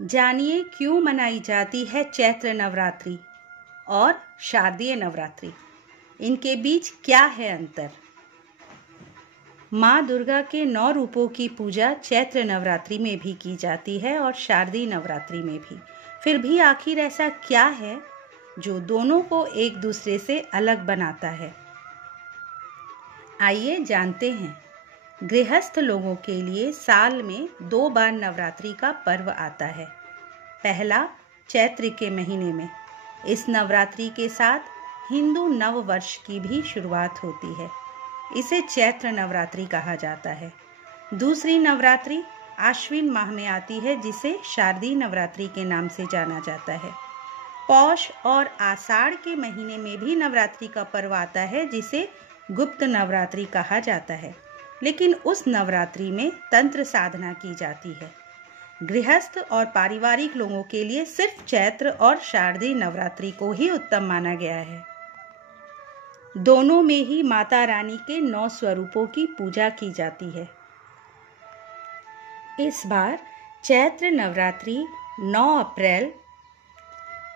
जानिए क्यों मनाई जाती है चैत्र नवरात्रि और शारदीय नवरात्रि। इनके बीच क्या है अंतर। माँ दुर्गा के 9 रूपों की पूजा चैत्र नवरात्रि में भी की जाती है और शारदीय नवरात्रि में भी। फिर भी आखिर ऐसा क्या है जो दोनों को एक दूसरे से अलग बनाता है। आइए जानते हैं। गृहस्थ लोगों के लिए साल में 2 बार नवरात्रि का पर्व आता है। पहला चैत्र के महीने में। इस नवरात्रि के साथ हिंदू नव वर्ष की भी शुरुआत होती है। इसे चैत्र नवरात्रि कहा जाता है। दूसरी नवरात्रि आश्विन माह में आती है, जिसे शारदीय नवरात्रि के नाम से जाना जाता है। पौष और आषाढ़ के महीने में भी नवरात्रि का पर्व आता है, जिसे गुप्त नवरात्रि कहा जाता है। लेकिन उस नवरात्रि में तंत्र साधना की जाती है। गृहस्थ और पारिवारिक लोगों के लिए सिर्फ चैत्र और शारदीय नवरात्रि को ही उत्तम माना गया है। दोनों में ही माता रानी के 9 स्वरूपों की पूजा की जाती है। इस बार चैत्र नवरात्रि 9 अप्रैल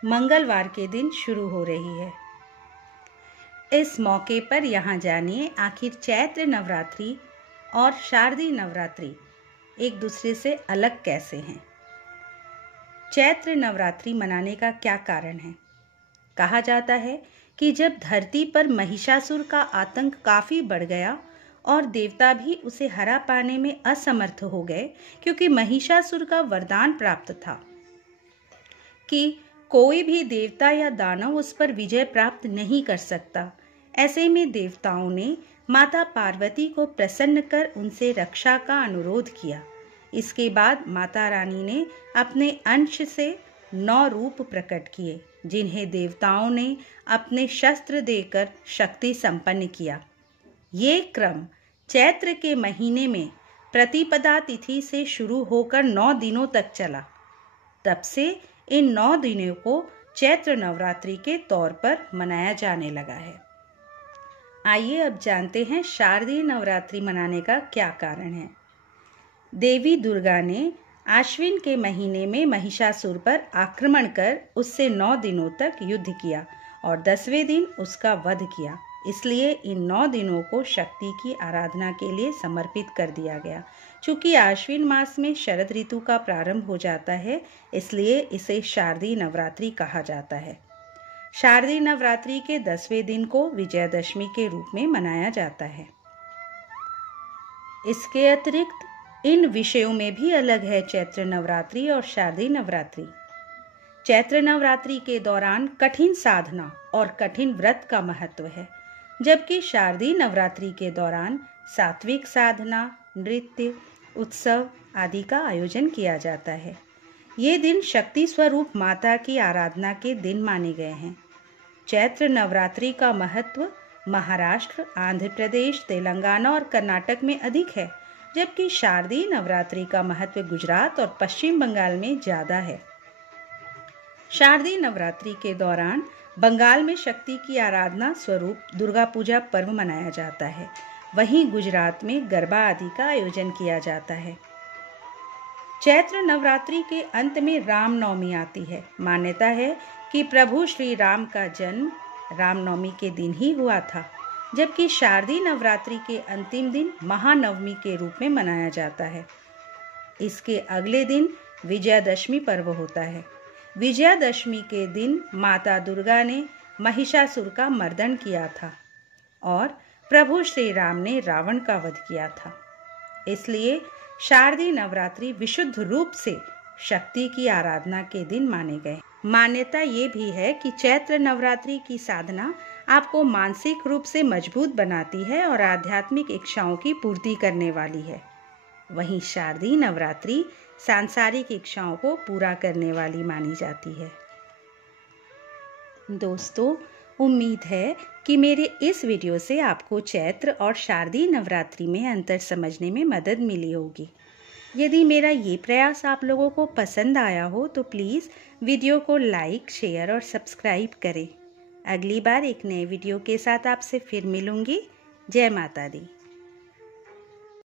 मंगलवार के दिन शुरू हो रही है। इस मौके पर यहाँ जानिए आखिर चैत्र नवरात्रि और शारदीय नवरात्रि एक दूसरे से अलग कैसे हैं। चैत्र नवरात्रि मनाने का क्या कारण है। कहा जाता है कि जब धरती पर महिषासुर का आतंक काफी बढ़ गया और देवता भी उसे हरा पाने में असमर्थ हो गए, क्योंकि महिषासुर का वरदान प्राप्त था कि कोई भी देवता या दानव उस पर विजय प्राप्त नहीं कर सकता। ऐसे में देवताओं ने माता पार्वती को प्रसन्न कर उनसे रक्षा का अनुरोध किया। इसके बाद माता रानी ने अपने अंश से 9 रूप प्रकट किए, जिन्हें देवताओं ने अपने शस्त्र देकर शक्ति संपन्न किया। ये क्रम चैत्र के महीने में प्रतिपदा तिथि से शुरू होकर 9 दिनों तक चला। तब से इन 9 दिनों को चैत्र नवरात्रि के तौर पर मनाया जाने लगा है। आइए अब जानते हैं शारदीय नवरात्रि मनाने का क्या कारण है। देवी दुर्गा ने आश्विन के महीने में महिषासुर पर आक्रमण कर उससे 9 दिनों तक युद्ध किया और 10वें दिन उसका वध किया। इसलिए इन 9 दिनों को शक्ति की आराधना के लिए समर्पित कर दिया गया। चूंकि आश्विन मास में शरद ऋतु का प्रारंभ हो जाता है, इसलिए इसे शारदीय नवरात्रि कहा जाता है। शारदीय नवरात्रि के 10वें दिन को विजयादशमी के रूप में मनाया जाता है। इसके अतिरिक्त इन विषयों में भी अलग है चैत्र नवरात्रि और शारदीय नवरात्रि। चैत्र नवरात्रि के दौरान कठिन साधना और कठिन व्रत का महत्व है, जबकि शारदीय नवरात्रि के दौरान सात्विक साधना, नृत्य, उत्सव आदि का आयोजन किया जाता है। ये दिन शक्ति स्वरूप माता की आराधना के दिन माने गए हैं। चैत्र नवरात्रि का महत्व महाराष्ट्र, आंध्र प्रदेश, तेलंगाना और कर्नाटक में अधिक है, जबकि शारदीय नवरात्रि का महत्व गुजरात और पश्चिम बंगाल में ज्यादा है। शारदीय नवरात्रि के दौरान बंगाल में शक्ति की आराधना स्वरूप दुर्गा पूजा पर्व मनाया जाता है। वहीं गुजरात में गरबा आदि का आयोजन किया जाता है। चैत्र नवरात्रि के अंत में रामनवमी आती है। मान्यता है कि प्रभु श्री राम का जन्म रामनवमी के दिन ही हुआ था, जबकि शारदीय नवरात्रि के अंतिम दिन महानवमी के रूप में मनाया जाता है। इसके अगले दिन विजयादशमी पर्व होता है। विजयादशमी के दिन माता दुर्गा ने महिषासुर का मर्दन किया था और प्रभु श्री राम ने रावण का वध किया था। इसलिए शारदीय नवरात्रि विशुद्ध रूप से शक्ति की आराधना के दिन माने गए। मान्यता ये भी है कि चैत्र नवरात्रि की साधना आपको मानसिक रूप से मजबूत बनाती है और आध्यात्मिक इच्छाओं की पूर्ति करने वाली है। वहीं शारदीय नवरात्रि सांसारिक इच्छाओं को पूरा करने वाली मानी जाती है। दोस्तों, उम्मीद है कि मेरे इस वीडियो से आपको चैत्र और शारदीय नवरात्रि में अंतर समझने में मदद मिली होगी। यदि मेरा ये प्रयास आप लोगों को पसंद आया हो तो प्लीज़ वीडियो को लाइक, शेयर और सब्सक्राइब करें। अगली बार एक नए वीडियो के साथ आपसे फिर मिलूंगी। जय माता दी।